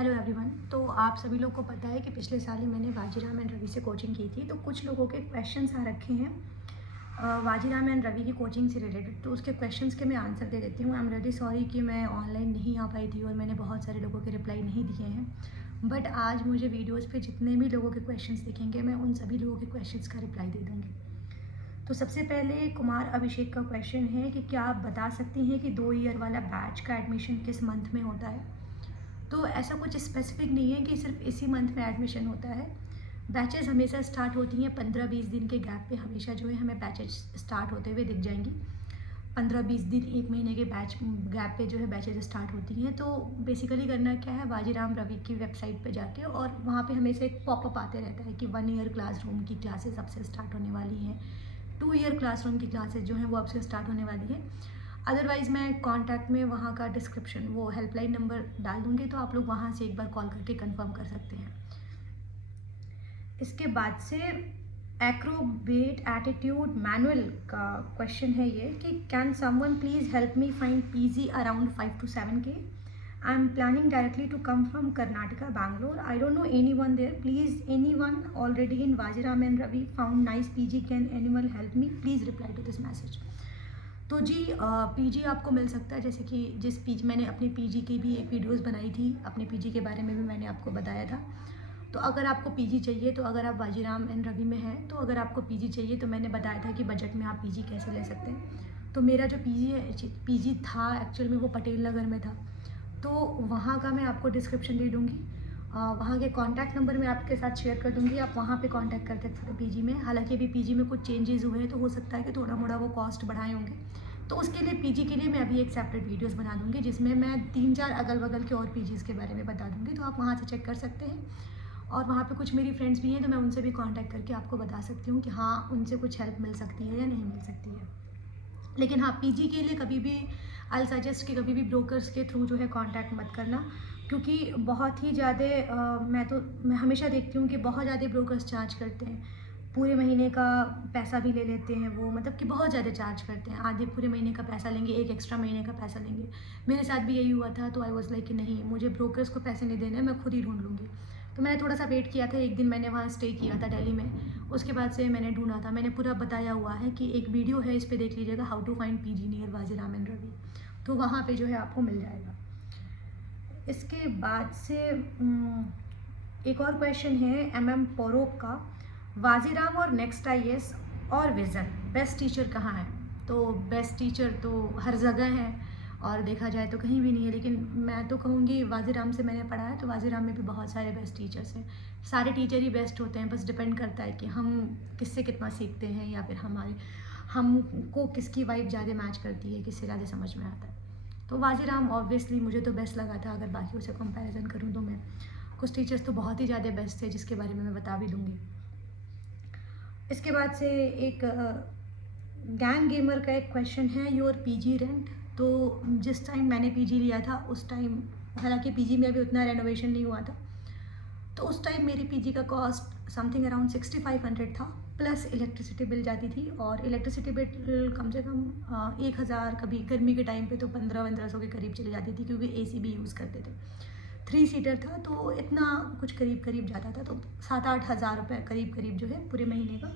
Hello everyone. तो आप सभी लोग को पता है कि पिछले साल ही मैंने वाजीराम एंड रवि से कोचिंग की थी। तो कुछ लोगों के क्वेश्चंस आ रखे हैं वाजीराम एंड रवि की कोचिंग से रिलेटेड, तो उसके क्वेश्चंस के मैं आंसर दे देती हूँ। आई एम रियली सॉरी कि मैं ऑनलाइन नहीं आ पाई थी और मैंने बहुत सारे लोगों के रिप्लाई नहीं दिए हैं, बट आज मुझे वीडियोज़ पे जितने भी लोगों के क्वेश्चंस दिखेंगे मैं उन सभी लोगों के क्वेश्चंस का रिप्लाई दे दूँगी। तो सबसे पहले कुमार अभिषेक का क्वेश्चन है कि क्या आप बता सकती हैं कि 2 ईयर वाला बैच का एडमिशन किस मंथ में होता है। तो ऐसा कुछ स्पेसिफिक नहीं है कि सिर्फ इसी मंथ में एडमिशन होता है। बैचेस हमेशा स्टार्ट होती हैं 15-20 दिन के गैप पे, हमेशा जो है हमें बैचेस स्टार्ट होते हुए दिख जाएंगी। 15-20 दिन, 1 महीने के बैच गैप पे जो है बैचेज स्टार्ट होती हैं। तो बेसिकली करना क्या है, वाजीराम रवि की वेबसाइट पे जाके, और वहाँ पे हमेशा एक पॉपअप आते रहता है कि 1 ईयर क्लासरूम की क्लासेस अब से स्टार्ट होने वाली हैं, 2 ईयर क्लासरूम की क्लासेस जो हैं वो अब से स्टार्ट होने वाली हैं। अदरवाइज़ मैं कॉन्टैक्ट में वहाँ का डिस्क्रिप्शन, वो हेल्पलाइन नंबर डाल दूँगी, तो आप लोग वहाँ से एक बार कॉल करके कंफर्म कर सकते हैं। इसके बाद से एक्रोबेट एटीट्यूड मैनुअल का क्वेश्चन है ये कि can someone please help me find PG around 5 to 7K। I am planning directly to come from Karnataka Bangalore. I don't know any one there, please any one already in Vajiram and Ravi found nice PG, can anyone help me, please reply to this message. तो जी PG आपको मिल सकता है, जैसे कि जिस PG मैंने अपनी पीजी की भी एक वीडियोस बनाई थी, अपने पीजी के बारे में भी मैंने आपको बताया था। तो अगर आपको पीजी चाहिए, तो अगर आप वाजीराम एंड रवि में हैं, तो अगर आपको पीजी चाहिए तो मैंने बताया था कि बजट में आप पीजी कैसे ले सकते हैं। तो मेरा जो पीजी था एक्चुअल में वो पटेल नगर में था, तो वहाँ का मैं आपको डिस्क्रिप्शन दे दूँगी। वहाँ के कॉन्टैक्ट नंबर मैं आपके साथ शेयर कर दूँगी, आप वहाँ पे कांटेक्ट कर सकते हैं पीजी में। हालांकि अभी पीजी में कुछ चेंजेस हुए हैं, तो हो सकता है कि थोड़ा मोड़ा वो कॉस्ट बढ़ाए होंगे। तो उसके लिए पीजी के लिए मैं अभी एक सेपरेट वीडियोस बना दूँगी, जिसमें मैं 3-4 अगल बगल के और पीजीज़ के बारे में बता दूँगी, तो आप वहाँ से चेक कर सकते हैं। और वहाँ पे कुछ मेरी फ्रेंड्स भी हैं, तो मैं उनसे भी कांटेक्ट करके आपको बता सकती हूँ कि हाँ, उनसे कुछ हेल्प मिल सकती है या नहीं मिल सकती है। लेकिन हाँ, पीजी के लिए कभी भी आई सजेस्ट कि कभी भी ब्रोकर्स के थ्रू जो है कांटेक्ट मत करना, क्योंकि बहुत ही ज़्यादा मैं हमेशा देखती हूँ कि बहुत ज़्यादा ब्रोकर्स चार्ज करते हैं। पूरे महीने का पैसा भी ले लेते हैं वो, मतलब कि बहुत ज़्यादा चार्ज करते हैं। आधे पूरे महीने का पैसा लेंगे, एक एक्स्ट्रा महीने का पैसा लेंगे। मेरे साथ भी यही हुआ था, तो आई वॉज लाइक कि नहीं, मुझे ब्रोकर्स को पैसे नहीं देने, मैं खुद ही ढूंढ लूँगी। तो मैंने थोड़ा सा वेट किया था, एक दिन मैंने वहाँ स्टे किया था दिल्ली में। उसके बाद से मैंने ढूंढा था, मैंने पूरा बताया हुआ है कि एक वीडियो है, इस पर देख लीजिएगा, how to find PG near Vajiram and Ravi, तो वहाँ पे जो है आपको मिल जाएगा। इसके बाद से एक और क्वेश्चन है MM पोरोक का, वाजीराम और नेक्स्ट IAS और विज़न बेस्ट टीचर कहाँ है। तो बेस्ट टीचर तो हर जगह है, और देखा जाए तो कहीं भी नहीं है, लेकिन मैं तो कहूँगी वाजीराम से मैंने पढ़ा है, तो वाजीराम में भी बहुत सारे बेस्ट टीचर्स हैं। सारे टीचर ही बेस्ट होते हैं, बस डिपेंड करता है कि हम किससे कितना सीखते हैं, या फिर हमको किसकी वाइब ज़्यादा मैच करती है, किससे ज़्यादा समझ में आता है। तो वाजीराम ऑब्वियसली मुझे तो बेस्ट लगा था। अगर बाकियों से कंपैरिजन करूँ तो मैं, कुछ टीचर्स तो बहुत ही ज़्यादा बेस्ट थे, जिसके बारे में मैं बता भी दूँगी। इसके बाद से एक गैंग गेमर का एक क्वेश्चन है, योर पीजी रेंट। तो जिस टाइम मैंने पीजी लिया था उस टाइम, हालांकि पीजी में अभी उतना रेनोवेशन नहीं हुआ था, तो उस टाइम मेरी पीजी का कॉस्ट समथिंग अराउंड 6500 था, प्लस इलेक्ट्रिसिटी बिल जाती थी। और इलेक्ट्रिसिटी बिल कम से कम 1000, कभी गर्मी के टाइम पे तो 1500 के करीब चली जाती थी, क्योंकि AC भी यूज़ करते थे। 3 सीटर था, तो इतना कुछ करीब करीब जाता था, तो 7-8 हज़ार रुपये करीब करीब जो है पूरे महीने का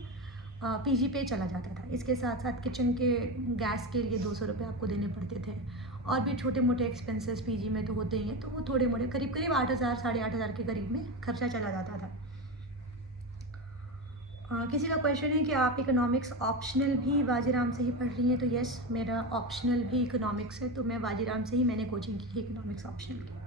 पीजी पे चला जाता था। इसके साथ साथ किचन के गैस के लिए 200 रुपये आपको देने पड़ते थे, और भी छोटे मोटे एक्सपेंसेस पीजी में तो होते ही हैं, तो वो थोड़े मोटे करीब करीब 8,000 8,500 के करीब में खर्चा चला जाता था। किसी का क्वेश्चन है कि आप इकोनॉमिक्स ऑप्शनल भी वाजीराम से ही पढ़ रही हैं। तो यस, मेरा ऑप्शनल भी इकोनॉमिक्स है, तो मैं वाजीराम से ही मैंने कोचिंग की है इकोनॉमिक्स ऑप्शनल की।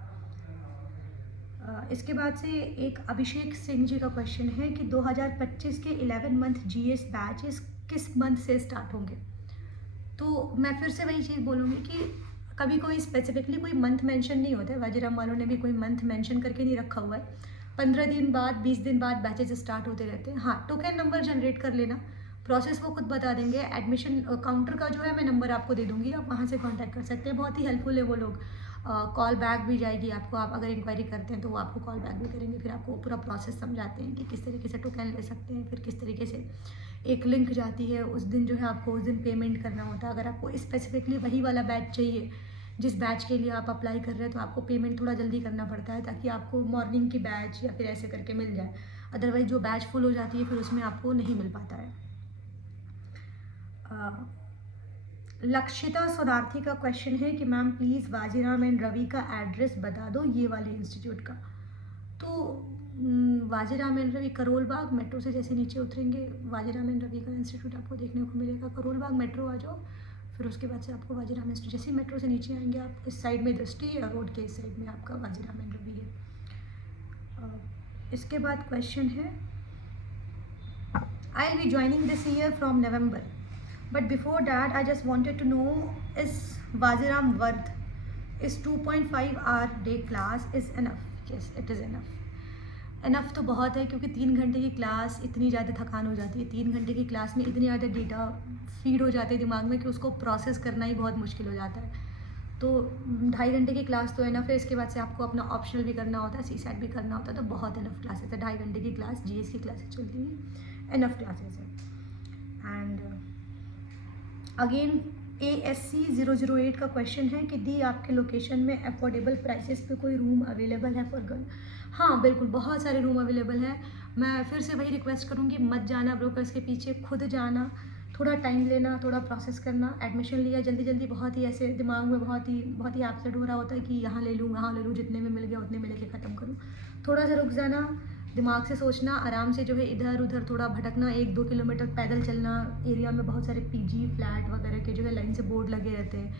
इसके बाद से एक अभिषेक सिंह जी का क्वेश्चन है कि 2025 के 11 मंथ GS बैचेस किस मंथ से स्टार्ट होंगे। तो मैं फिर से वही चीज़ बोलूँगी कि कभी कोई स्पेसिफिकली कोई मंथ मेंशन नहीं होता है, वाजीराम वालों ने भी कोई मंथ मेंशन करके नहीं रखा हुआ है। 15 दिन बाद, 20 दिन बाद बैचेज स्टार्ट होते रहते हैं। हाँ, टोकन नंबर जनरेट कर लेना, प्रोसेस वो खुद बता देंगे। एडमिशन काउंटर का जो है मैं नंबर आपको दे दूँगी, आप वहाँ से कॉन्टैक्ट कर सकते हैं, बहुत ही हेल्पफुल है वो लोग। कॉल बैक भी जाएगी आपको, आप अगर इंक्वायरी करते हैं तो वो आपको कॉल बैक भी करेंगे, फिर आपको पूरा प्रोसेस समझाते हैं कि किस तरीके से टोकन ले सकते हैं, फिर किस तरीके से एक लिंक जाती है, उस दिन जो है आपको उस दिन पेमेंट करना होता है। अगर आपको स्पेसिफिकली वही वाला बैच चाहिए जिस बैच के लिए आप अप्लाई कर रहे हैं तो आपको पेमेंट थोड़ा जल्दी करना पड़ता है ताकि आपको मॉर्निंग की बैच या फिर ऐसे करके मिल जाए। अदरवाइज़ जो बैच फुल हो जाती है फिर उसमें आपको नहीं मिल पाता है। लक्षिता सोनार्थी का क्वेश्चन है कि ma'am please Vajiram and Ravi का एड्रेस बता दो ये वाले इंस्टीट्यूट का। तो वाजीराम एंड रवि करोल बाग मेट्रो से जैसे नीचे उतरेंगे वाजीराम एंड रवि का इंस्टीट्यूट आपको देखने को मिलेगा। करोल बाग मेट्रो आ जाओ, फिर उसके बाद से आपको वाजीराम इंस्टीट्यूट, जैसे मेट्रो से नीचे आएंगे आप इस साइड में दृष्टि या रोड के इस साइड में आपका वाजीराम एंड रवि है। इसके बाद क्वेश्चन है I will be joining this year from November, but before that I just wanted to know is Vajiram worth is 2.5 hour day class is enough. Yes it is enough. Enough तो बहुत है क्योंकि 3 घंटे की क्लास इतनी ज़्यादा थकान हो जाती है, 3 घंटे की क्लास में इतनी ज़्यादा डेटा फीड हो जाते हैं दिमाग में कि उसको प्रोसेस करना ही बहुत मुश्किल हो जाता है। तो 2.5 घंटे की क्लास तो इनफ है। इसके बाद से आपको अपना ऑप्शनल भी करना होता है, सीसैट भी करना होता है, तो बहुत इनफ क्लासेस है। 2.5 घंटे की क्लास जीएस की क्लासेस चलती हैं, इनफ क्लासेस है। एंड अगेन ASC 008 का क्वेश्चन है कि दी आपके लोकेशन में अफोर्डेबल प्राइसेस पे कोई रूम अवेलेबल है फॉर गर्ल। हाँ बिल्कुल, बहुत सारे रूम अवेलेबल हैं। मैं फिर से वही रिक्वेस्ट करूँगी, मत जाना ब्रोकर्स के पीछे, खुद जाना, थोड़ा टाइम लेना, थोड़ा प्रोसेस करना। एडमिशन लिया जल्दी जल्दी, बहुत ही ऐसे दिमाग में बहुत ही एब्सेंट हो रहा होता है कि यहाँ ले लूँ वहाँ ले लूँ, जितने में मिल गया उतने में लेके ख़त्म करूँ। थोड़ा सा रुक जाना, दिमाग से सोचना, आराम से जो है इधर उधर थोड़ा भटकना, 1-2 किलोमीटर पैदल चलना। एरिया में बहुत सारे PG फ्लैट वगैरह के जो है लाइन से बोर्ड लगे रहते हैं।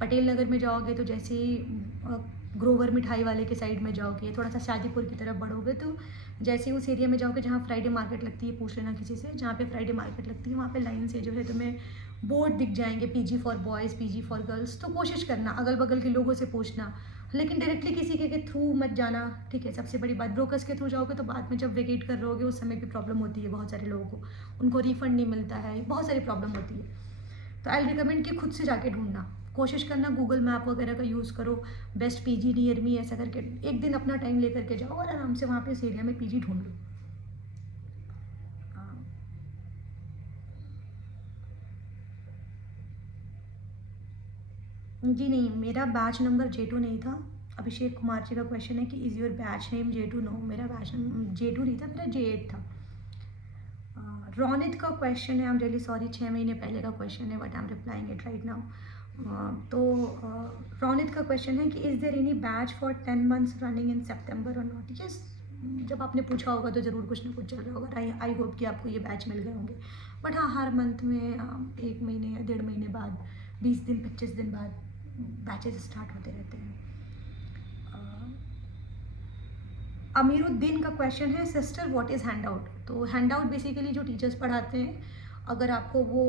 पटेल नगर में जाओगे तो जैसे ही ग्रोवर मिठाई वाले के साइड में जाओगे, थोड़ा सा शादीपुर की तरफ बढ़ोगे तो जैसे ही उस एरिया में जाओगे जहाँ फ्राइडे मार्केट लगती है, पूछ लेना किसी से, जहाँ पे फ्राइडे मार्केट लगती है वहाँ पे लाइन से जो है तुम्हें बोर्ड दिख जाएंगे, PG for boys, PG for girls. तो कोशिश करना अगल बगल के लोगों से पूछना, लेकिन डायरेक्टली किसी के थ्रू मत जाना, ठीक है। सबसे बड़ी बात, ब्रोकर्स के थ्रू जाओगे तो बाद में जब वेकेट कर रहोगे उस समय भी प्रॉब्लम होती है बहुत सारे लोगों को, उनको रिफंड नहीं मिलता है, बहुत सारी प्रॉब्लम होती है। तो आई रिकमेंड कि खुद से जाके ढूंढना, कोशिश करना, गूगल मैप वगैरह का यूज़ करो, बेस्ट PG नियर मी ऐसा करके एक दिन अपना टाइम लेकर के जाओ और आराम से वहाँ पे इस एरिया में PG ढूंढ लो। जी नहीं, मेरा बैच नंबर J2 नहीं था। अभिषेक कुमार जी का क्वेश्चन है कि is your batch name J2? No, मेरा बैच नेम J2 नहीं था, मेरा J8 था। रोनित का क्वेश्चन है, आई एम रियली सॉरी, 6 महीने पहले का क्वेश्चन है but I am replying it right now. तो रोनित का क्वेश्चन है कि is there any batch for 10 months running in सितंबर और नॉट? यस, जब आपने पूछा होगा तो ज़रूर कुछ ना कुछ चल रहा होगा। आई होप कि आपको ये बैच मिल गए होंगे। बट हाँ, हर मंथ में 1 महीने या 1.5 महीने बाद, 20 दिन 25 दिन बाद बैचेस स्टार्ट होते रहते हैं। अमीरुद्दीन का क्वेश्चन है sister what is hand out? तो हैंड आउट बेसिकली जो टीचर्स पढ़ाते हैं, अगर आपको वो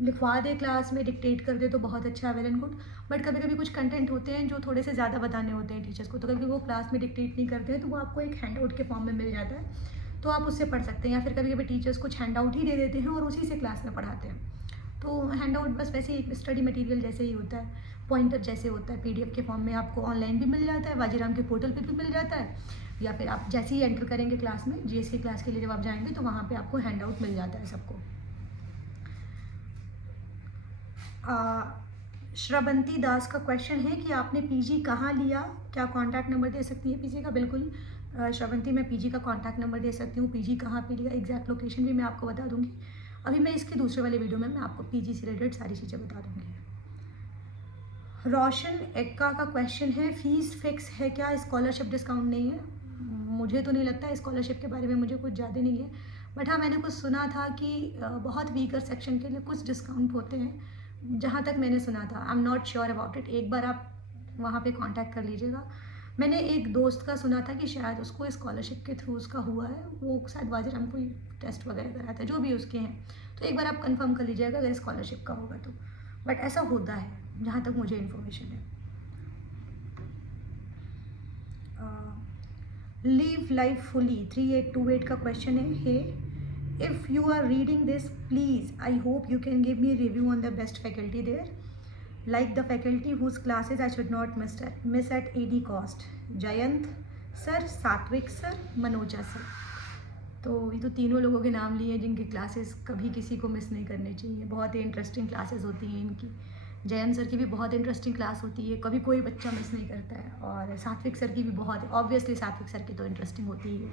लिखवा दे क्लास में, डिक्टेट कर दे तो बहुत अच्छा, वेल एंड गुड। बट कभी कभी कुछ कंटेंट होते हैं जो थोड़े से ज़्यादा बताने होते हैं टीचर्स को, तो कभी वो क्लास में डिक्टेट नहीं करते हैं तो वो आपको एक हैंड आउट के फॉर्म में मिल जाता है, तो आप उससे पढ़ सकते हैं। या फिर कभी कभी टीचर्स कुछ हैंड आउट ही दे देते हैं और उसी से क्लास में पढ़ाते हैं। तो हैंड आउट बस वैसे ही स्टडी मटेरियल जैसे ही होता है, पॉइंटर जैसे होता है, PDF के फॉर्म में आपको ऑनलाइन भी मिल जाता है, वाजीराम के पोर्टल पे भी मिल जाता है, या फिर आप जैसे ही एंटर करेंगे क्लास में, GS की क्लास के लिए जब आप जाएंगे तो वहाँ पे आपको हैंड आउट मिल जाता है सबको। श्रवंती दास का क्वेश्चन है कि आपने PG कहाँ लिया, क्या कॉन्टैक्ट नंबर दे सकती है PG का? बिल्कुल श्रवंती, मैं PG का कॉन्टैक्ट नंबर दे सकती हूँ, PG कहाँ पे लिया, एग्जैक्ट लोकेशन भी मैं आपको बता दूँगी। अभी मैं इसके दूसरे वाले वीडियो में मैं आपको PG से रिलेटेड सारी चीज़ें बता दूँगी। रोशन एक्का का क्वेश्चन है फीस फिक्स है क्या, स्कॉलरशिप डिस्काउंट नहीं है? मुझे तो नहीं लगता, स्कॉलरशिप के बारे में मुझे कुछ ज़्यादा नहीं है, बट हाँ मैंने कुछ सुना था कि बहुत वीकर सेक्शन के लिए कुछ डिस्काउंट होते हैं, जहाँ तक मैंने सुना था। आई am not sure about it, एक बार आप वहाँ पे कांटेक्ट कर लीजिएगा। मैंने एक दोस्त का सुना था कि शायद उसको स्कॉलरशिप के थ्रू उसका हुआ है, वो शायद वाजीराम कोई टेस्ट वगैरह कराता है, जो भी उसके हैं, तो एक बार आप कंफर्म कर लीजिएगा अगर स्कॉलरशिप का होगा तो, बट ऐसा होता है जहाँ तक मुझे इन्फॉर्मेशन है। लिव लाइफ फुली 3828 का क्वेश्चन है, hey if you are reading this please I hope you can give me review on the best faculty there, like the faculty whose classes I should not miss at AD cost. Jayant sir, सात्विक sir, Manoja sir. तो ये तो तीनों लोगों के नाम लिए जिनकी क्लासेस कभी किसी को मिस नहीं करनी चाहिए, बहुत ही इंटरेस्टिंग क्लासेस होती हैं इनकी। जयंत सर की भी बहुत इंटरेस्टिंग क्लास होती है, कभी कोई बच्चा मिस नहीं करता है। और सात्विक सर की भी बहुत, ऑब्वियसली सात्विक सर की तो इंटरेस्टिंग होती ही है।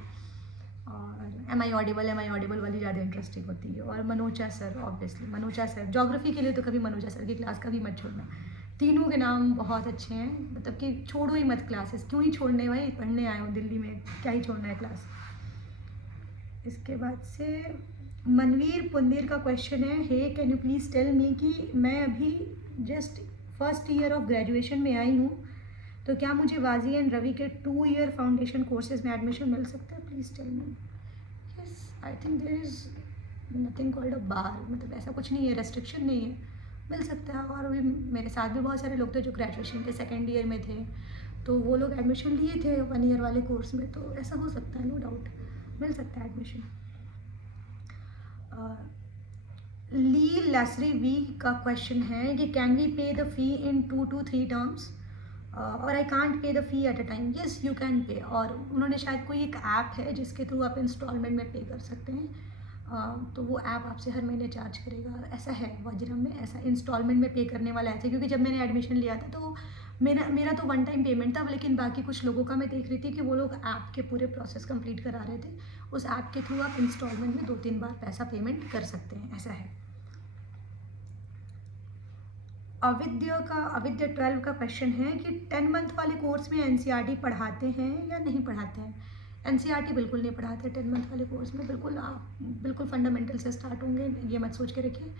और एम आई ऑडिबल वाली ज़्यादा इंटरेस्टिंग होती है। और Manoja sir, obviously Manoja sir, geography के लिए तो कभी मनोजा सर की क्लास कभी मत छोड़ना। तीनों के नाम बहुत अच्छे हैं, मतलब कि छोड़ो ही मत क्लासेस, क्यों ही छोड़ने भाई, पढ़ने आए हो दिल्ली में, क्या ही छोड़ना है क्लास। इसके बाद से मनवीर पुंदीर का क्वेश्चन है, hey can you please tell me कि मैं अभी just first year of graduation में आई हूँ, तो क्या मुझे वाजी एंड रवि के 2 ईयर फाउंडेशन कोर्सेज में एडमिशन मिल सकता है, please tell me. Yes, I think there is nothing called a bar, मतलब ऐसा कुछ नहीं है, रेस्ट्रिक्शन नहीं है, मिल सकता है। और भी मेरे साथ भी बहुत सारे लोग थे जो ग्रेजुएशन के सेकेंड ईयर में थे, तो वो लोग एडमिशन लिए थे 1 ईयर वाले कोर्स में, तो ऐसा हो सकता है, नो डाउट मिल सकता है एडमिशन। ली लैसरी वी का क्वेश्चन है कि can we pay the fee in 2 to 3 terms और I can't pay the fee at a time. Yes you can pay, और उन्होंने शायद कोई एक ऐप है जिसके थ्रू आप इंस्टॉलमेंट में पे कर सकते हैं, तो वो ऐप आपसे हर महीने चार्ज करेगा, ऐसा है वाजिराम में, ऐसा इंस्टॉलमेंट में पे करने वाला है। क्योंकि जब मैंने एडमिशन लिया था तो मेरा तो 1 टाइम पेमेंट था, लेकिन बाकी कुछ लोगों का मैं देख रही थी कि वो लोग ऐप के पूरे प्रोसेस कंप्लीट करा रहे थे, उस ऐप के थ्रू आप इंस्टॉलमेंट में 2-3 बार पैसा पेमेंट कर सकते हैं, ऐसा है। अविद्य 12 का क्वेश्चन है कि 10 मंथ वाले कोर्स में एनसीईआरटी पढ़ाते हैं या नहीं पढ़ाते हैं। एनसीईआरटी बिल्कुल नहीं पढ़ाते 10 मंथ वाले कोर्स में, बिल्कुल आप बिल्कुल फंडामेंटल से स्टार्ट होंगे, ये मत सोच के रखिए।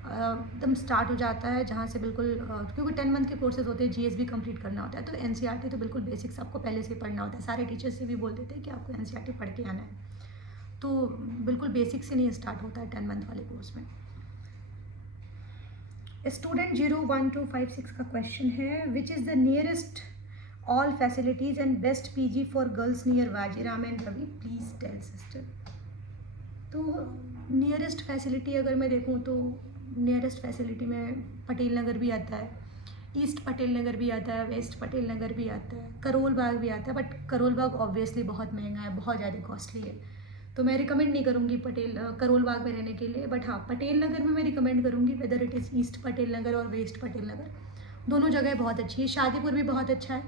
एकदम स्टार्ट हो जाता है जहाँ से बिल्कुल, क्योंकि 10 मंथ के कोर्सेज होते हैं, जीएस भी कंप्लीट करना होता है, तो एनसीईआरटी तो बिल्कुल बेसिक्स आपको पहले से पढ़ना होता है। सारे टीचर्स से भी बोल देते हैं कि आपको एनसीईआरटी पढ़ के आना है, तो बिल्कुल बेसिक से नहीं स्टार्ट होता है 10 मंथ वाले कोर्स में। स्टूडेंट 01256 का क्वेश्चन है, which is the nearest all facilities and best PG for girls near Vajiram and Ravi, please tell sister. तो नियरेस्ट फैसिलिटी अगर मैं देखूँ तो नियरेस्ट फैसिलिटी में पटेल नगर भी आता है, ईस्ट पटेल नगर भी आता है, वेस्ट पटेल नगर भी आता है, करोल बाग भी आता है, बट करोल बाग ऑब्वियसली बहुत महंगा है, बहुत ज़्यादा कॉस्टली है, तो मैं रिकमेंड नहीं करूँगी करोल बाग में रहने के लिए। बट हाँ, पटेल नगर में मैं रिकमेंड करूँगी, whether it is east Patel Nagar और वेस्ट पटेल नगर, दोनों जगह बहुत अच्छी है। शादीपुर भी बहुत अच्छा है,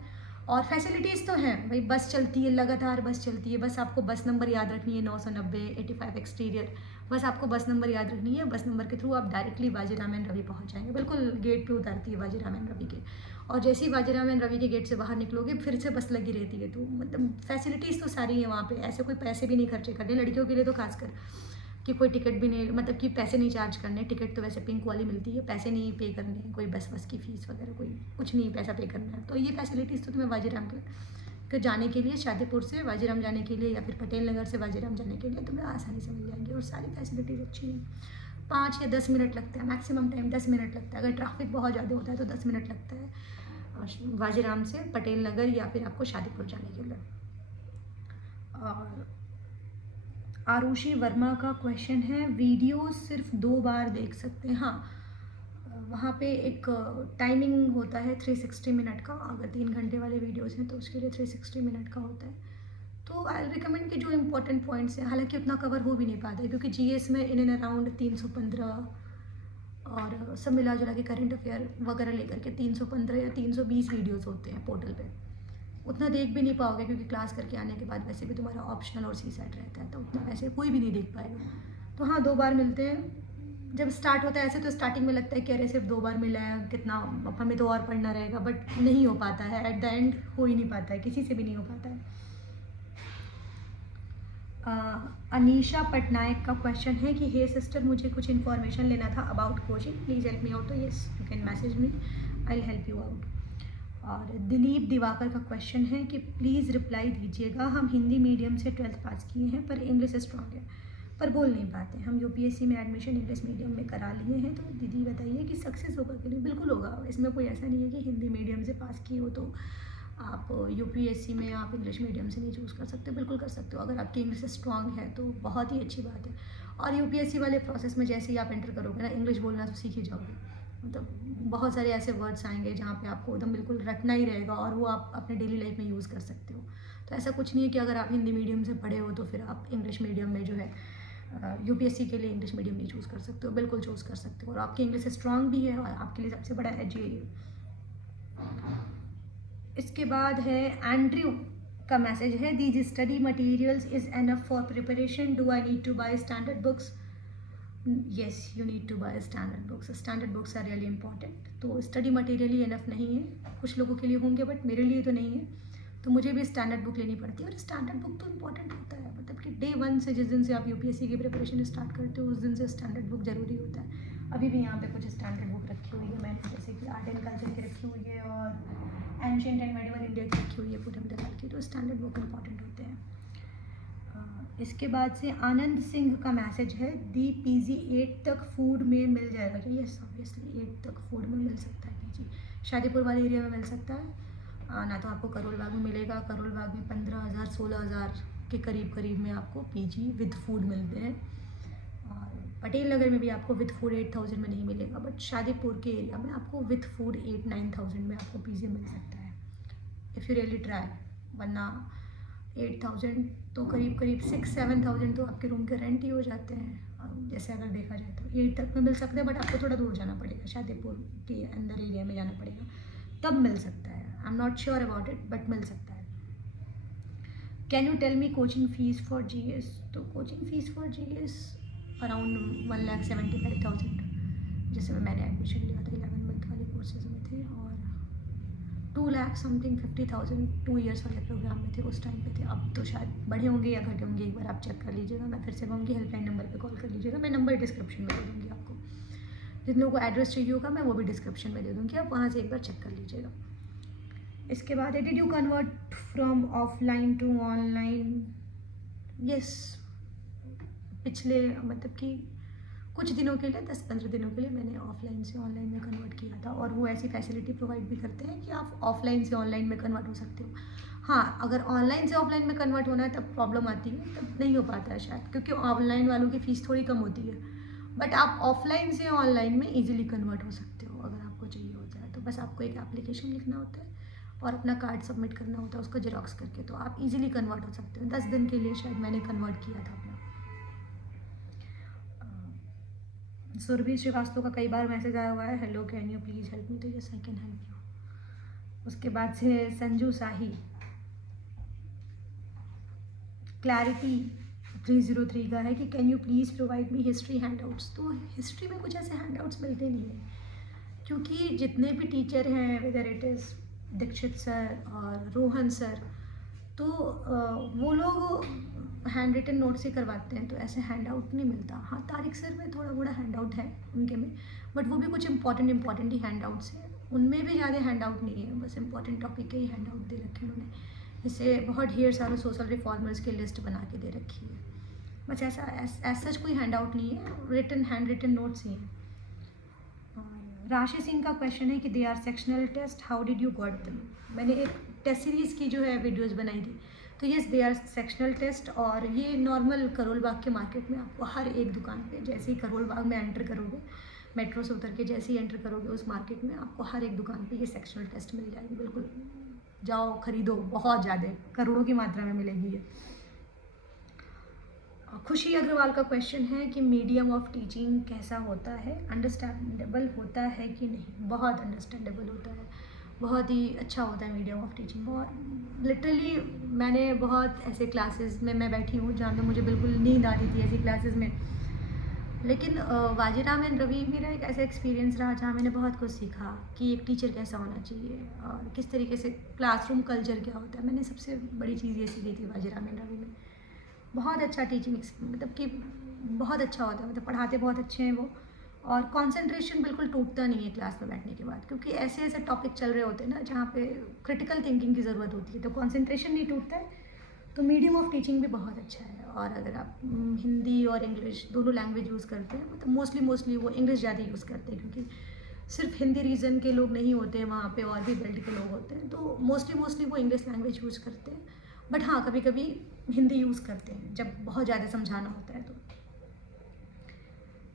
और फैसिलिटीज़ तो हैं भाई, बस चलती है, लगातार बस चलती है, बस आपको बस नंबर याद रखनी है 990 85 एक्सटीरियर, बस आपको बस नंबर याद रखनी है, बस नंबर के थ्रू आप डायरेक्टली वाजीराम एंड रवि पहुँच जाएंगे, बिल्कुल गेट पे उतारती है वाजीराम एंड रवि के, और जैसे ही वाजीराम एंड रवि के गेट से बाहर निकलोगे फिर से बस लगी रहती है, तो मतलब फैसिलिटीज़ तो सारी है वहाँ पे, ऐसे कोई पैसे भी नहीं खर्चे करने, लड़कियों के लिए तो खासकर, कि कोई टिकट भी नहीं, मतलब कि पैसे नहीं चार्ज करने, टिकट तो वैसे पिंक वाली मिलती है, पैसे नहीं पे करने, कोई बस की फ़ीस वगैरह कोई कुछ नहीं पैसा पे करना है, तो ये फैसिलिटीज़ तो तुम्हें वाजीराम के जाने के लिए, शादीपुर से वाजीराम जाने के लिए या फिर पटेल नगर से वाजीराम जाने के लिए तुम्हें आसानी से मिल जाएंगी, और सारी फैसिलिटीज़ अच्छी हैं। 5 या 10 मिनट लगते हैं, मैक्सिमम टाइम 10 मिनट लगता है, अगर ट्रैफिक बहुत ज़्यादा होता है तो 10 मिनट लगता है वाजीराम से पटेल नगर या फिर आपको शादीपुर जाने के लिए। और आरुषि वर्मा का क्वेश्चन है, वीडियो सिर्फ 2 बार देख सकते हैं। हाँ, वहाँ पे एक टाइमिंग होता है 360 मिनट का, अगर 3 घंटे वाले वीडियोस हैं तो उसके लिए 360 मिनट का होता है। तो आई रिकमेंड कि जो इम्पोर्टेंट पॉइंट्स हैं, हालांकि उतना कवर हो भी नहीं पाता है क्योंकि जीएस में इन एंड अराउंड 315 और सब मिला जुला के करंट अफेयर वगैरह लेकर के 315 या 320 वीडियोस होते हैं पोर्टल पे, उतना देख भी नहीं पाओगे क्योंकि क्लास करके आने के बाद वैसे भी तुम्हारा ऑप्शनल और सी सेट रहता है, तो उतना वैसे कोई भी नहीं देख पाएगा। तो हाँ, 2 बार मिलते हैं जब स्टार्ट होता है ऐसे, तो स्टार्टिंग में लगता है कि अरे सिर्फ 2 बार मिला है, कितना हमें तो और पढ़ना रहेगा, बट नहीं हो पाता है, एट द एंड हो ही नहीं पाता है, किसी से भी नहीं हो पाता है। अनीशा पटनायक का क्वेश्चन है कि हे सिस्टर, मुझे कुछ इन्फॉर्मेशन लेना था about coaching, please help me out. तो yes, you can message me, I will help you out. और दिलीप दिवाकर का क्वेश्चन है कि प्लीज़ रिप्लाई दीजिएगा, हम हिंदी मीडियम से 12th पास किए हैं पर इंग्लिश स्ट्रॉन्ग है पर बोल नहीं पाते, हम यूपीएससी में एडमिशन इंग्लिश मीडियम में करा लिए हैं, तो दीदी बताइए कि सक्सेस होगा कि नहीं। बिल्कुल होगा, इसमें कोई ऐसा नहीं है कि हिंदी मीडियम से पास किए हो तो आप यूपीएससी में आप इंग्लिश मीडियम से नहीं चूज़ कर सकते, बिल्कुल कर सकते हो, अगर आपकी इंग्लिश स्ट्रॉन्ग है तो बहुत ही अच्छी बात है। और यूपीएससी वाले प्रोसेस में जैसे ही आप एंटर करोगे ना, इंग्लिश बोलना तो सीख ही जाओगे, मतलब बहुत सारे ऐसे वर्ड्स आएंगे जहाँ पे आपको एकदम बिल्कुल रटना ही रहेगा और वो आप अपने डेली लाइफ में यूज़ कर सकते हो। तो ऐसा कुछ नहीं है कि अगर आप हिंदी मीडियम से पढ़े हो तो फिर आप इंग्लिश मीडियम में जो है यूपीएससी के लिए इंग्लिश मीडियम नहीं चूज़ कर सकते हो, बिल्कुल चूज़ कर सकते हो, और आपकी इंग्लिश स्ट्रांग भी है और आपके लिए सबसे बड़ा एज यही है। इसके बाद है एंड्रयू का मैसेज है, these study materials is enough for preparation, do I need to by standard books? Yes, you need to by standard books, standard books are really important. तो स्टडी मटेरियल ही enough नहीं है, कुछ लोगों के लिए होंगे बट मेरे लिए तो नहीं है, तो मुझे भी स्टैंडर्ड बुक लेनी पड़ती है। और स्टैंडर्ड बुक तो इंपॉर्टेंट होता है, मतलब कि डे 1 से, जिस दिन से आप यूपीएससी की प्रिपरेशन स्टार्ट करते हो उस दिन से स्टैंडर्ड बुक ज़रूरी होता है। अभी भी यहाँ पे कुछ स्टैंडर्ड बुक रखी हुई है मैंने, जैसे कि आर्ट एंड कल्चर की रखी हुई है और एंशिएंट एंड मेडिवल इंडिया की रखी हुई है, पूरे मिडल की, तो स्टैंडर्ड बुक इंपॉर्टेंट होते हैं। इसके बाद से आनंद सिंह का मैसेज है, दी पीजी 8 तक फूड में मिल जाएगा क्या? यस, ऑब्वियसली 8 तक फूड में मिल सकता है पीजी, शादीपुर वाले एरिया में मिल सकता है ना, तो आपको करोल बाग में मिलेगा। करोल बाग में 15,000 16,000 के करीब में आपको पीजी विद फूड मिलते हैं, और पटेल नगर में भी आपको विद फूड 8,000 में नहीं मिलेगा, बट शादीपुर के एरिया में आपको विद फूड 8-9,000 में आपको पीजी मिल सकता है इफ़ यू रियली ट्राई। वरना 8,000 तो करीब 6-7,000 तो आपके रूम के रेंट ही हो जाते हैं, जैसे अगर देखा जाए तो 8 तक में मिल सकते हैं, बट आपको थोड़ा दूर जाना पड़ेगा, शादीपुर के अंदर एरिया में जाना पड़ेगा, तब मिल सकता है। I am not sure about it, but मिल सकता है। Can you tell me coaching fees for GS? तो coaching fees for GS around 1,75,000, जैसे मैंने एडमिशन लिया था 11 मंथ वाले कोर्सेज में थे, और 2 लाख समथिंग 50,000 2 ईयर्स वाले प्रोग्राम में थे, उस टाइम पे थे। अब तो शायद बढ़े होंगे या घटे होंगे, एक बार आप चेक कर लीजिएगा। मैं फिर से कहूँगी हेल्पलाइन नंबर पे कॉल कर लीजिएगा, मैं नंबर डिस्क्रिप्शन में दे दूँगी आपको, जिन लोगों को एड्रेस चाहिए होगा मैं वो भी डिस्क्रिप्शन में दे दूँगी, आप वहाँ से एक बार चेक कर लीजिएगा। इसके बाद है, did you convert from offline to online? Yes, पिछले मतलब कि कुछ दिनों के लिए 10-15 दिनों के लिए मैंने ऑफलाइन से ऑनलाइन में कन्वर्ट किया था, और वो ऐसी फैसिलिटी प्रोवाइड भी करते हैं कि आप ऑफलाइन से ऑनलाइन में कन्वर्ट हो सकते हो। हाँ, अगर ऑनलाइन से ऑफलाइन में कन्वर्ट होना है तब प्रॉब्लम आती है, तब नहीं हो पाता है शायद, क्योंकि ऑनलाइन वालों की फ़ीस थोड़ी कम होती है, बट आप ऑफलाइन से ऑनलाइन में ईजिली कन्वर्ट हो सकते हो अगर आपको चाहिए होता है। तो बस आपको एक एप्लीकेशन लिखना होता है और अपना कार्ड सबमिट करना होता है उसको जेरॉक्स करके, तो आप ईजिली कन्वर्ट हो सकते हो। 10 दिन के लिए शायद मैंने कन्वर्ट किया था अपना। सुरभि श्रीवास्तव का कई बार मैसेज आया हुआ है, hello can you please help me? तो yes, I can help you. उसके बाद से संजू साही, क्लैरिटी 303 का है कि can you please provide me history handouts? तो हिस्ट्री में कुछ ऐसे हैंडआउट्स मिलते नहीं हैं, क्योंकि जितने भी टीचर हैं, whether it is Dikshit sir और रोहन सर, तो वो लोग हैंड रिटन नोट से करवाते हैं, तो ऐसे हैंड आउट नहीं मिलता। हाँ, तारिक सर में थोड़ा बड़ा हैंड आउट है उनके में, बट वो भी कुछ इंपॉर्टेंट ही हैंड आउट्स हैं, उनमें भी ज़्यादा हैंड आउट नहीं है, बस इंपॉर्टेंट टॉपिक के ही हैंड आउट दे रखे हैं उन्होंने। जैसे बहुत ढेर सारे सोशल रिफॉर्मर्स की लिस्ट बना के दे रखी है, बस ऐसा सच कोई हैंड आउट नहीं है, रिटन हैंड रिटन नोट्स ही हैं। राशि सिंह का क्वेश्चन है कि they are sectional test, how did you got them? मैंने एक टेस्ट सीरीज़ की जो है वीडियोस बनाई थी, तो yes they are sectional test, और ये नॉर्मल करोल बाग के मार्केट में आपको हर एक दुकान पे, जैसे ही करोल बाग में एंटर करोगे, मेट्रो से उतर के जैसे ही एंटर करोगे उस मार्केट में, आपको हर एक दुकान पे ये सेक्शनल टेस्ट मिल जाएगी। बिल्कुल जाओ खरीदो, बहुत ज़्यादा करोड़ों की मात्रा में मिलेगी ये। खुशी अग्रवाल का क्वेश्चन है कि मीडियम ऑफ टीचिंग कैसा होता है, अंडरस्टैंडेबल होता है कि नहीं? बहुत अंडरस्टैंडेबल होता है, बहुत ही अच्छा होता है मीडियम ऑफ टीचिंग। और लिटरली मैंने बहुत ऐसे क्लासेस में मैं बैठी हूँ जहाँ पे मुझे बिल्कुल नींद आती थी ऐसी क्लासेस में, लेकिन वाजीराम एंड रवि मेरा एक ऐसा एक्सपीरियंस रहा जहाँ मैंने बहुत कुछ सीखा कि एक टीचर कैसा होना चाहिए और किस तरीके से क्लासरूम कल्चर क्या होता है। मैंने सबसे बड़ी चीज़ ये सीखी थी वाजीराम एंड रवि में। बहुत अच्छा टीचिंग मतलब कि बहुत अच्छा होता है, मतलब पढ़ाते बहुत अच्छे हैं वो, और कंसंट्रेशन बिल्कुल टूटता नहीं है क्लास में बैठने के बाद, क्योंकि ऐसे ऐसे टॉपिक चल रहे होते हैं ना जहाँ पे क्रिटिकल थिंकिंग की ज़रूरत होती है, तो कंसंट्रेशन नहीं टूटता है। तो मीडियम ऑफ टीचिंग भी बहुत अच्छा है। और अगर आप हिंदी और इंग्लिश दोनों लैंग्वेज यूज़ करते हैं, मतलब मोस्टली वो इंग्लिश ज़्यादा यूज़ करते हैं, क्योंकि सिर्फ हिंदी रीजन के लोग नहीं होते हैं वहाँ पे, और भी बेल्ट के लोग होते हैं, तो मोस्टली वो इंग्लिश लैंग्वेज यूज़ करते हैं। बट हाँ, कभी कभी हिंदी यूज़ करते हैं जब बहुत ज़्यादा समझाना होता है। तो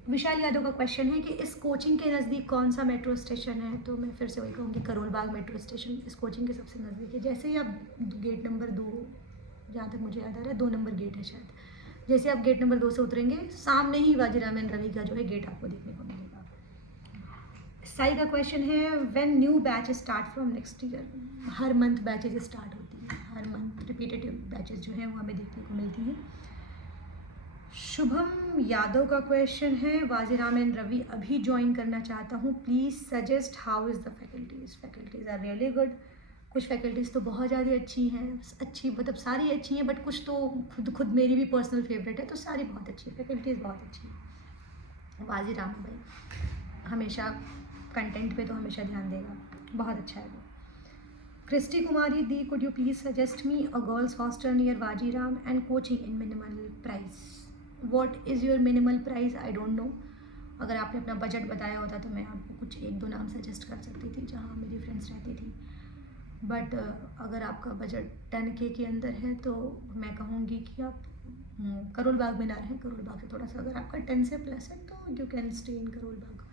विशाल यादव का क्वेश्चन है कि इस कोचिंग के नज़दीक कौन सा मेट्रो स्टेशन है? तो मैं फिर से वही कहूँगी, करोल बाग मेट्रो स्टेशन इस कोचिंग के सबसे नज़दीक है। जैसे ही आप गेट नंबर 2, जहाँ तक मुझे याद आ रहा है 2 नंबर गेट है शायद, जैसे आप गेट नंबर 2 से उतरेंगे, सामने ही बाजीराम एंड रवि का जो है गेट आपको देखने को मिलेगा। साई का क्वेश्चन है when new batch start from next year. Her month batches start होती है, हर मंथ रिपीटेटिव बैचेज जो हैं वो हमें देखने को मिलती हैं। शुभम यादव का क्वेश्चन है वाजीराम एंड रवि अभी ज्वाइन करना चाहता हूँ, please suggest how is the faculties. Faculties are really good. कुछ फैकल्टीज़ तो बहुत ज़्यादा अच्छी हैं, अच्छी मतलब सारी अच्छी हैं, बट कुछ तो खुद मेरी भी पर्सनल फेवरेट है, तो सारी बहुत अच्छी है, फैकल्टीज़ बहुत अच्छी है। वाजीराम भाई हमेशा कंटेंट पे तो हमेशा ध्यान देगा, बहुत अच्छा है वो। Christy Kumari di, could you please suggest me a girls hostel near Vajiram and coaching in minimal price. What is your minimal price, I don't know. अगर आपने अपना बजट बताया होता तो मैं आपको कुछ 1-2 नाम सजेस्ट कर सकती थी जहाँ मेरी फ्रेंड्स रहती थी, बट अगर आपका बजट 10K के अंदर है तो मैं कहूँगी कि आप करोल बाग में ना रहें। करोल बाग से थोड़ा सा अगर आपका 10 से प्लस है तो you can stay in Karol Bagh,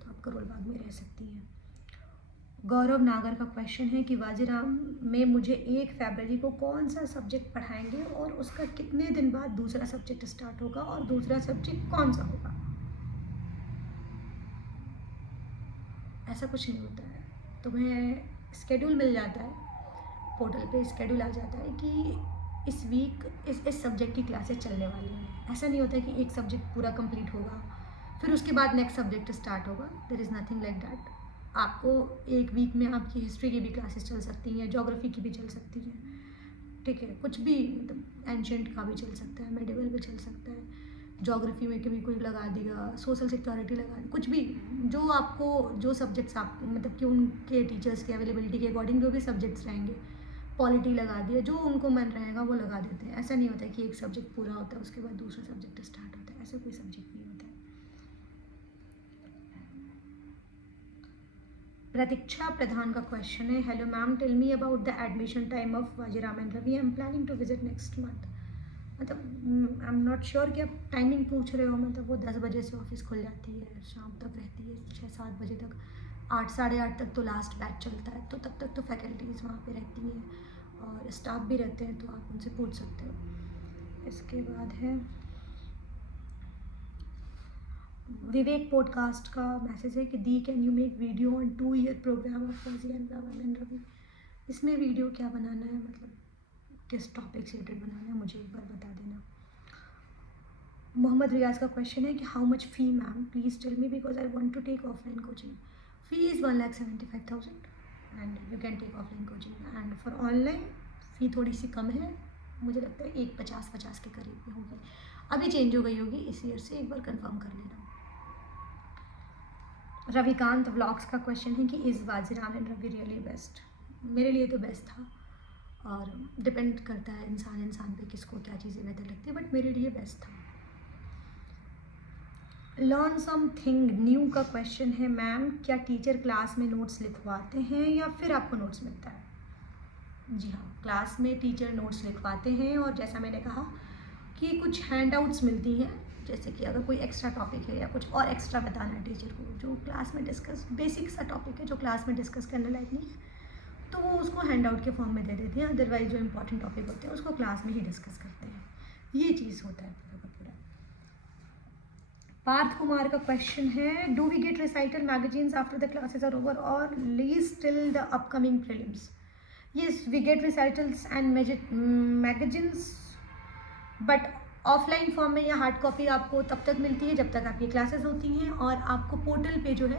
तो आप करोल बाग में रह सकती हैं। गौरव नागर का क्वेश्चन है कि वाजीराम में मुझे 1 फरवरी को कौन सा सब्जेक्ट पढ़ाएंगे और उसका कितने दिन बाद दूसरा सब्जेक्ट स्टार्ट होगा और दूसरा सब्जेक्ट कौन सा होगा। ऐसा कुछ नहीं होता है, तुम्हें स्केड्यूल मिल जाता है, पोर्टल पे स्केड्यूल आ जाता है कि इस वीक इस सब्जेक्ट की क्लासेस चलने वाली हैं। ऐसा नहीं होता है कि एक सब्जेक्ट पूरा कंप्लीट होगा फिर उसके बाद नेक्स्ट सब्जेक्ट स्टार्ट होगा, there is nothing like that. आपको एक वीक में आपकी हिस्ट्री की भी क्लासेस चल सकती हैं, ज्योग्राफी की भी चल सकती हैं, ठीक है, कुछ भी मतलब एंशेंट का भी चल सकता है, मेडिवल भी चल सकता है, ज्योग्राफी में कभी कोई लगा देगा, सोशल सिक्योरिटी लगा दी, कुछ भी जो आपको जो सब्जेक्ट्स आप मतलब कि उनके टीचर्स के अवेलेबिलिटी के अकॉर्डिंग जो भी सब्जेक्ट्स रहेंगे, पॉलिटी लगा दिया, जो उनको मन रहेगा वो लगा देते हैं। ऐसा नहीं होता है कि एक सब्जेक्ट पूरा होता है उसके बाद दूसरा सब्जेक्ट स्टार्ट होता है, ऐसा कोई सब्जेक्ट नहीं होता है। प्रतीक्षा प्रधान का क्वेश्चन है, hello ma'am, tell me about the admission time of Vajiram and Ravi, I am planning to visit next month. मतलब आई एम नॉट श्योर कि आप टाइमिंग पूछ रहे हो, मतलब वो 10 बजे से ऑफिस खुल जाती है, शाम तक रहती है 6-7 बजे तक, 8 साढ़े 8 तक तो लास्ट बैच चलता है, तो तब तक तो फैकल्टीज़ वहाँ पे रहती हैं और स्टाफ भी रहते हैं, तो आप उनसे पूछ सकते हो। इसके बाद है विवेक पॉडकास्ट का मैसेज है कि दी can you make video on 2-year program of Vajiram and Ravi. इसमें वीडियो क्या बनाना है, मतलब किस टॉपिक से रिलेटेड बनाना है, मुझे एक बार बता देना। मोहम्मद रियाज का क्वेश्चन है कि how much fee ma'am, please tell me because I want to take offline coaching. Fee is 1,75,000 and you can take offline coaching, and for online fee थोड़ी सी कम है, मुझे लगता है 1,50,50 के करीब में होगी, अभी चेंज हो गई होगी इस ईयर से, एक बार कंफर्म कर लेना। रविकांत व्लॉग्स का क्वेश्चन है कि is Vajiram and Ravi really best. मेरे लिए तो बेस्ट था, और डिपेंड करता है इंसान पे किसको क्या चीज़ें बेहतर लगती है, बट मेरे लिए बेस्ट था। लर्न समथिंग न्यू का क्वेश्चन है, मैम क्या टीचर क्लास में नोट्स लिखवाते हैं या फिर आपको नोट्स मिलता है। जी हाँ, क्लास में टीचर नोट्स लिखवाते हैं, और जैसा मैंने कहा कि कुछ हैंडआउट्स मिलती हैं, जैसे कि अगर कोई एक्स्ट्रा टॉपिक है या कुछ और एक्स्ट्रा बताना है टीचर को, जो क्लास में डिस्कस बेसिक सा टॉपिक है जो क्लास में डिस्कस करने लायक नहीं है, तो वो उसको हैंडआउट के फॉर्म में दे देती हैं, अदरवाइज जो इंपॉर्टेंट टॉपिक होते हैं उसको क्लास में ही डिस्कस करते हैं, ये चीज़ होता है पूरा का पूरा। पार्थ कुमार का क्वेश्चन है, do we get recital magazines after the classes are over और लीज till the upcoming prelims. yes we get recitals and magazines, but offline form में या हार्ड कॉपी आपको तब तक मिलती है जब तक आपकी क्लासेस होती हैं, और आपको पोर्टल पे जो है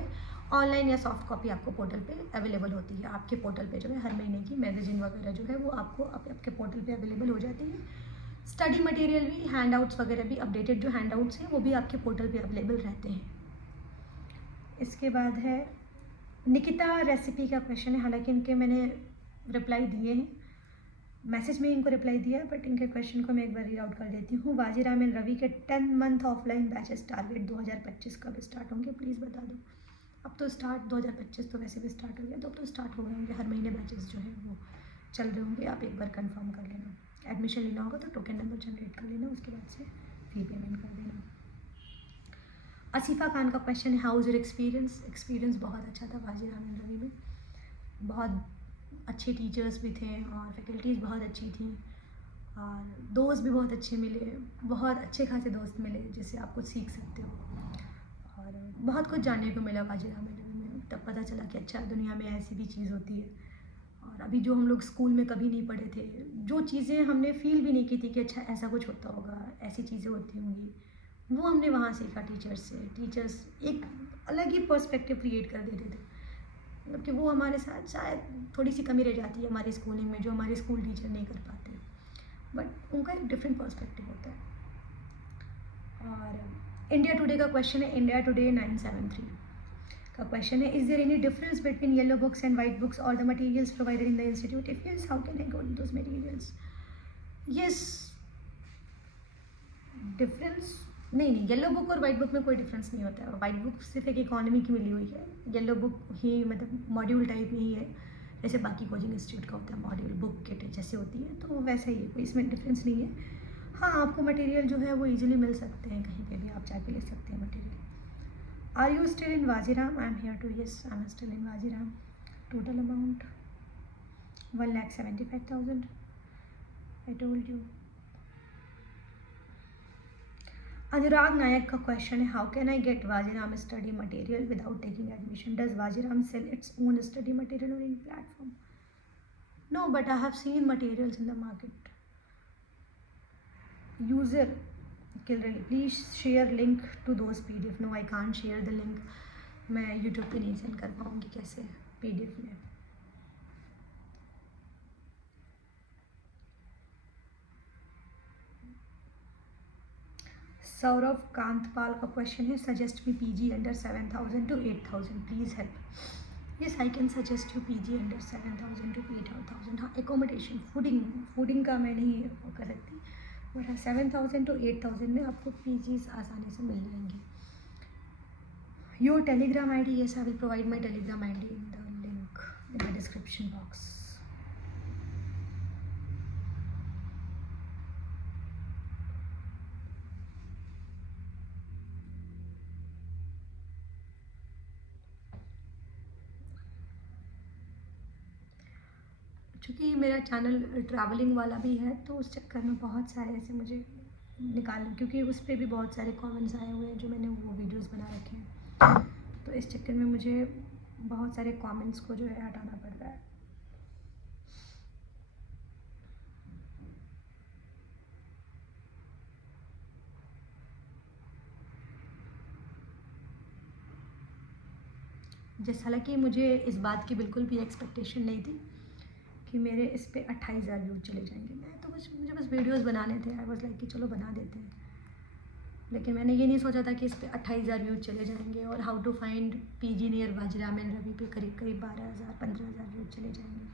ऑनलाइन या सॉफ्ट कॉपी आपको पोर्टल पे अवेलेबल होती है। आपके पोर्टल पे जो है हर महीने की मैगजीन वगैरह जो है वो आपको आपके पोर्टल पे अवेलेबल हो जाती है। स्टडी मटेरियल भी, हैंडआउट्स वगैरह भी, अपडेटेड जो हैंडआउट्स हैं वो भी आपके पोर्टल पे अवेलेबल रहते हैं। इसके बाद है निकिता रेसिपी का क्वेश्चन है, हालांकि इनके मैंने रिप्लाई दिए हैं, मैसेज में इनको रिप्लाई दिया है, बट इनके क्वेश्चन को मैं एक बार रीड आउट कर देती हूँ। वाजीराम एंड रवि के 10 मंथ ऑफलाइन बैचेस टारगेट 2025 कब स्टार्ट होंगे, प्लीज़ बता दो। अब तो स्टार्ट 2025 तो वैसे भी स्टार्ट हो गया, तो अब तो स्टार्ट हो गए होंगे, हर महीने बैचेस जो है वो चल रहे होंगे, आप एक बार कंफर्म कर लेना। एडमिशन लेना होगा तो टोकन नंबर जनरेट कर लेना, उसके बाद से फी पेमेंट कर देना। असीफ़ा खान का क्वेश्चन है, how is your experience. Experience बहुत अच्छा था वाजीराम एंड रवि में, बहुत अच्छे टीचर्स भी थे और फैकल्टीज़ बहुत अच्छी थी, और दोस्त भी बहुत अच्छे मिले, बहुत अच्छे खासे दोस्त मिले जिससे आप कुछ सीख सकते हो। और बहुत कुछ जानने को मिला वाजिरा मेले में, तब पता चला कि अच्छा दुनिया में ऐसी भी चीज़ होती है। और अभी जो हम लोग स्कूल में कभी नहीं पढ़े थे, जो चीज़ें हमने फील भी नहीं की थी कि अच्छा ऐसा कुछ होता होगा, ऐसी चीज़ें होती होंगी, वो हमने वहाँ सीखा टीचर्स से। टीचर्स एक अलग ही पर्सपेक्टिव क्रिएट कर देते थे, मतलब कि वो हमारे साथ शायद थोड़ी सी कमी रह जाती है हमारी स्कूलिंग में, जो हमारे स्कूल टीचर नहीं कर पाते, बट उनका एक डिफरेंट पर्सपेक्टिव होता है। और इंडिया टुडे का क्वेश्चन है, इंडिया टुडे 973 का क्वेश्चन है, is there any difference between yellow books and white books और the materials provided in the institute? If yes, how can I go those materials? Yes, difference नहीं, yellow book और white book में कोई difference नहीं होता है। White book सिर्फ एक इकोनॉमी की मिली हुई है, येलो बुक ही मतलब मॉड्यूल टाइप ही है, जैसे बाकी कोचिंग इंस्टीट्यूट का होता है मॉड्यूल बुक किट जैसे होती है, तो वैसा ही है, कोई इसमें डिफरेंस नहीं है। हाँ, आपको मटेरियल जो है वो इजीली मिल सकते हैं, कहीं पे भी आप जाके ले सकते हैं material. Are you still in Vajiram? I am here to, yes I am still in Vajiram. Total amount 1,75,000 I told you. Anurag Nayak का क्वेश्चन है, how can I get Vajiram study material without taking admission? Does Vajiram sell its own study material on any platform? No, but I have seen materials in the market. User Kilrani, please share link to those PDF. No, I can't share the link. मैं YouTube पे नहीं send कर पाऊँगी कैसे PDF में। सौरभ कांतपाल का question है, suggest me PG under 7,000 to 8,000, please help. Yes, I can suggest you PG under 7,000 to 8,000। हाँ, एकोमोडेशन फूडिंग का मैं नहीं वो कर सकती, बट हाँ 7,000 to 8,000 में आपको PGs आसानी से मिल जाएंगे। Your Telegram ID? yes, I will provide my telegram ID in the link in the description box. चूँकि मेरा चैनल ट्रैवलिंग वाला भी है, तो उस चक्कर में बहुत सारे ऐसे मुझे निकालने, क्योंकि उस पर भी बहुत सारे कमेंट्स आए हुए हैं जो मैंने वो वीडियोस बना रखे हैं, तो इस चक्कर में मुझे बहुत सारे कमेंट्स को जो है हटाना पड़ रहा है। जैसे हालांकि मुझे इस बात की बिल्कुल भी एक्सपेक्टेशन नहीं थी कि मेरे इस पे 28,000 व्यूज़ चले जाएंगे। मैं तो मुझे बस वीडियोस बनाने थे, आई वाज लाइक कि चलो बना देते हैं, लेकिन मैंने ये नहीं सोचा था कि इस पे 28,000 व्यूज़ चले जाएंगे और how to find PG near Vajiram and Ravi पे करीब 12,000-15,000 व्यूज़ चले जाएंगे।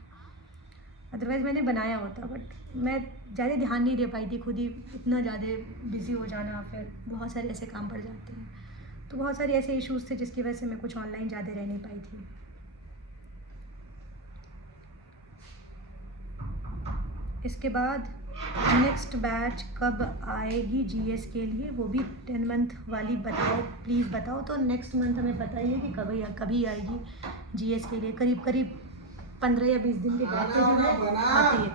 अदरवाइज़ मैंने बनाया होता, बट मैं ज़्यादा ध्यान नहीं दे पाई थी, खुद ही इतना ज़्यादा बिज़ी हो जाना, फिर बहुत सारे ऐसे काम पड़ जाते हैं, तो बहुत सारे ऐसे इश्यूज़ थे जिसकी वजह से मैं कुछ ऑनलाइन ज़्यादा रह नहीं पाई थी। इसके बाद नेक्स्ट बैच कब आएगी GS के लिए, वो भी 10 मंथ वाली बताओ, प्लीज़ बताओ। तो नेक्स्ट मंथ हमें बताइए कि कभी आएगी GS के लिए, करीब 15 या 20 दिन के बाद जो है आती है।